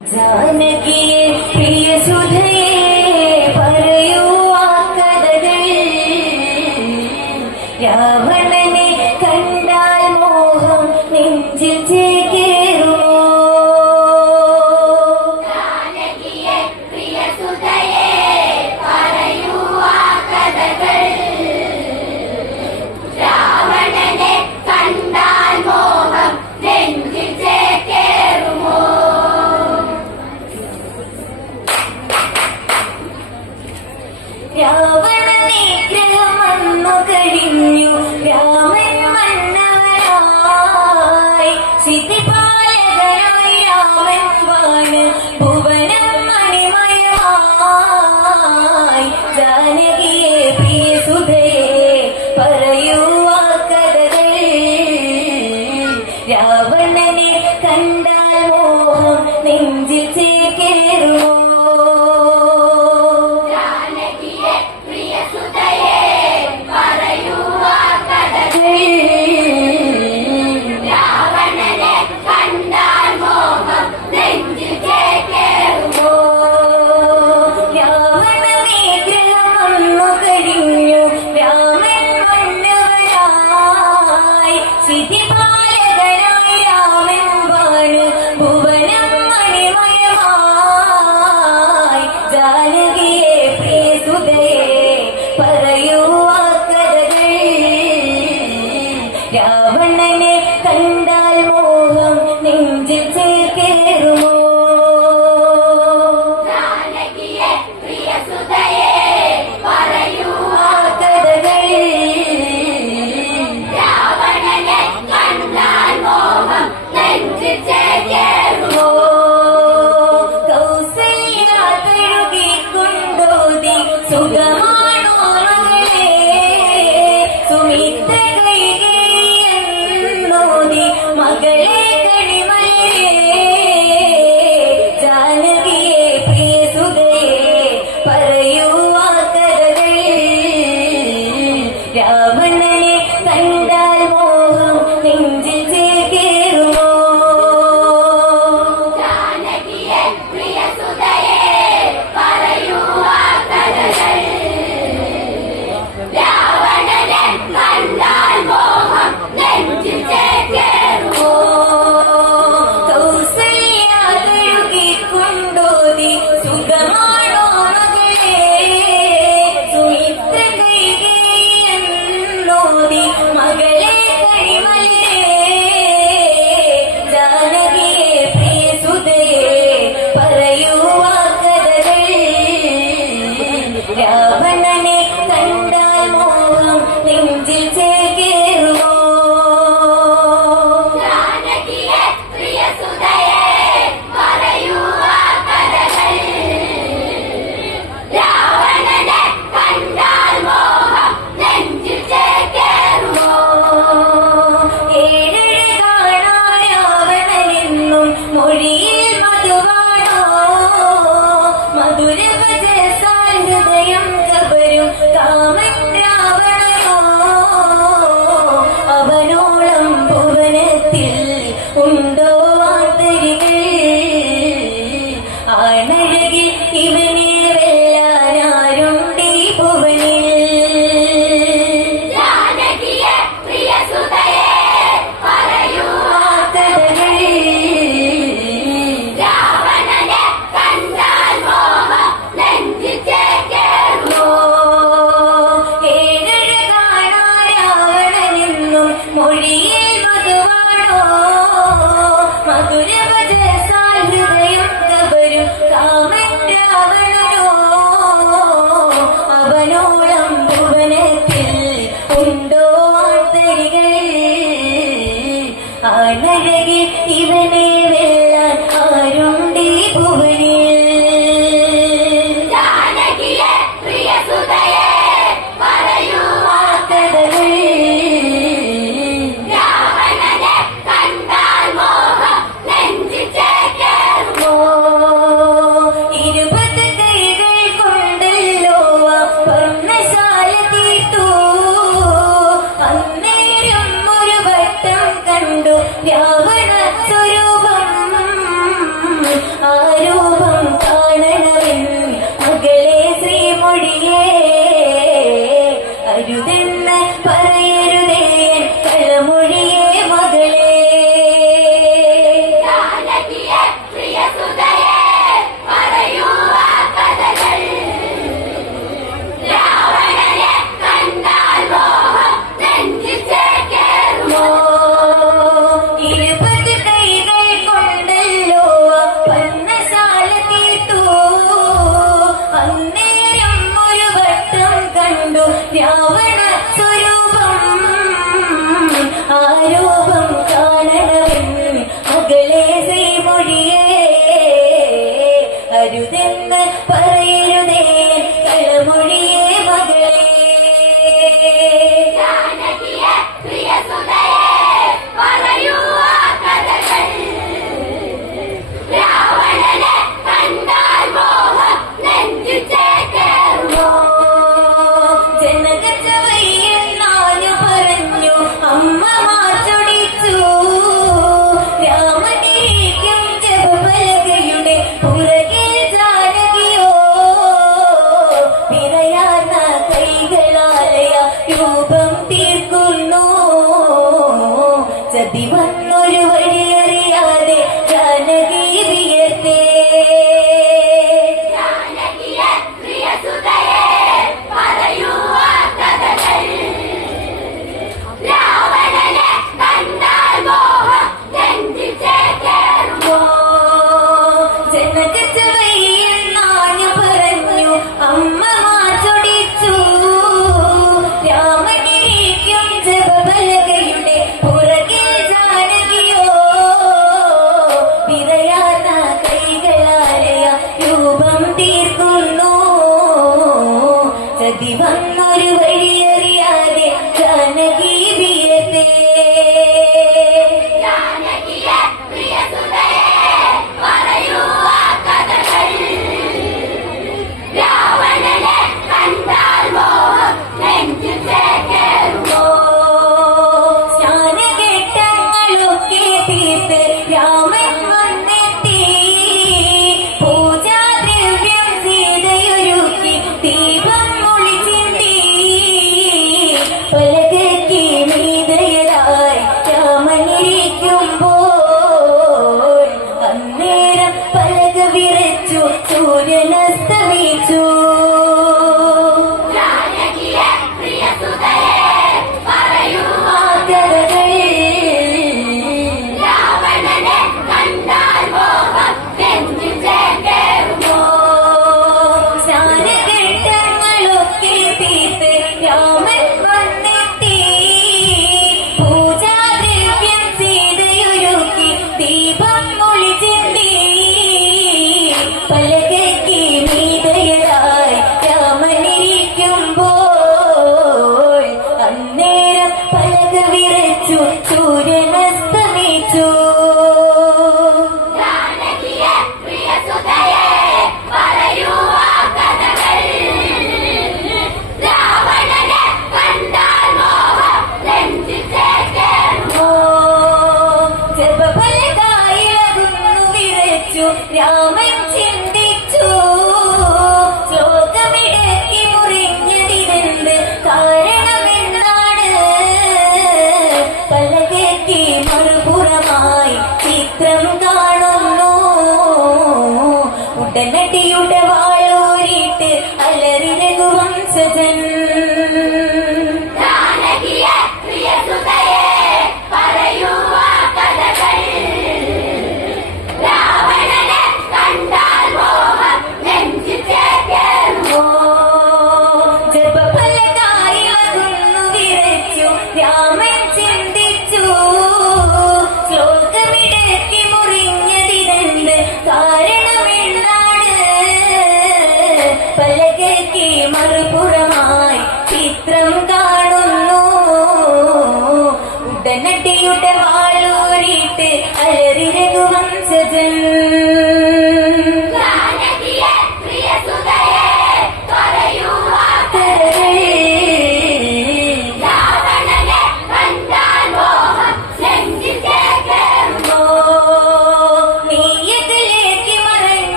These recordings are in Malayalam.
जानकी രാവണ നേഗ്രഹമെന്നു കഴിഞ്ഞു രാമ but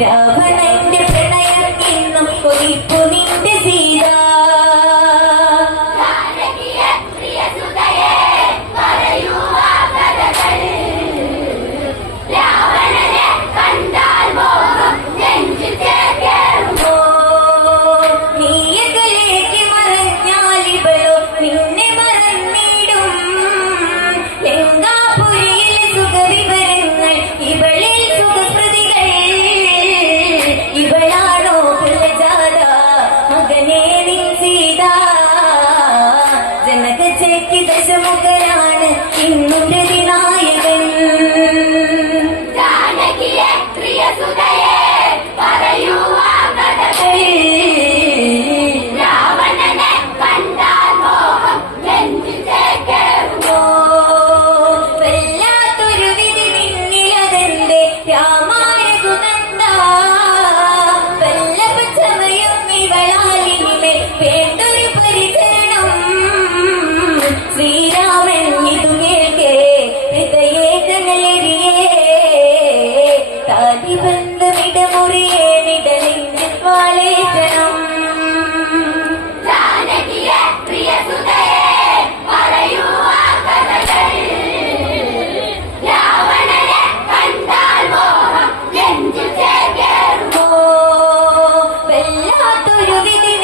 Yeah. Ayúdete.